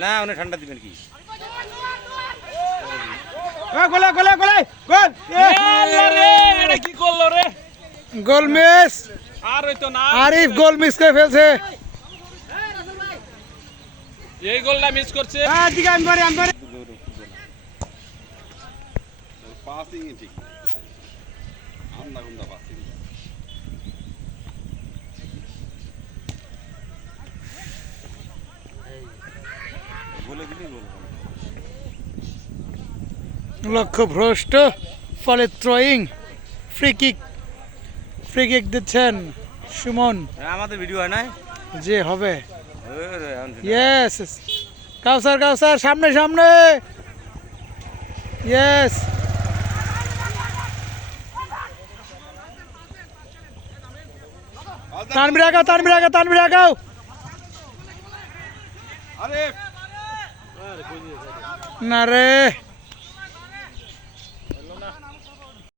না উনি ঠান্ডা দিবেন কি গোলে গোলে গোলে গোল এটা কি করলো রে? গোল মিস আর হইতো না, আরিফ গোল মিস করে ফেলছে এই গোলটা মিস করছে। দিকে আমি পারি পাসিং ঠিক আন্দা গুন্দা পাসিং বলে দিলি গোল লক্ষ্য ভ্রষ্ট ফলে থ্রোয়িং ফ্রি কিক দিচ্ছেন সুমন আমাদের ভিডিও হয় না যে হবে ইয়েস কাউসার সামনে সামনে ইয়েস তানভীর আগাও আরে না রে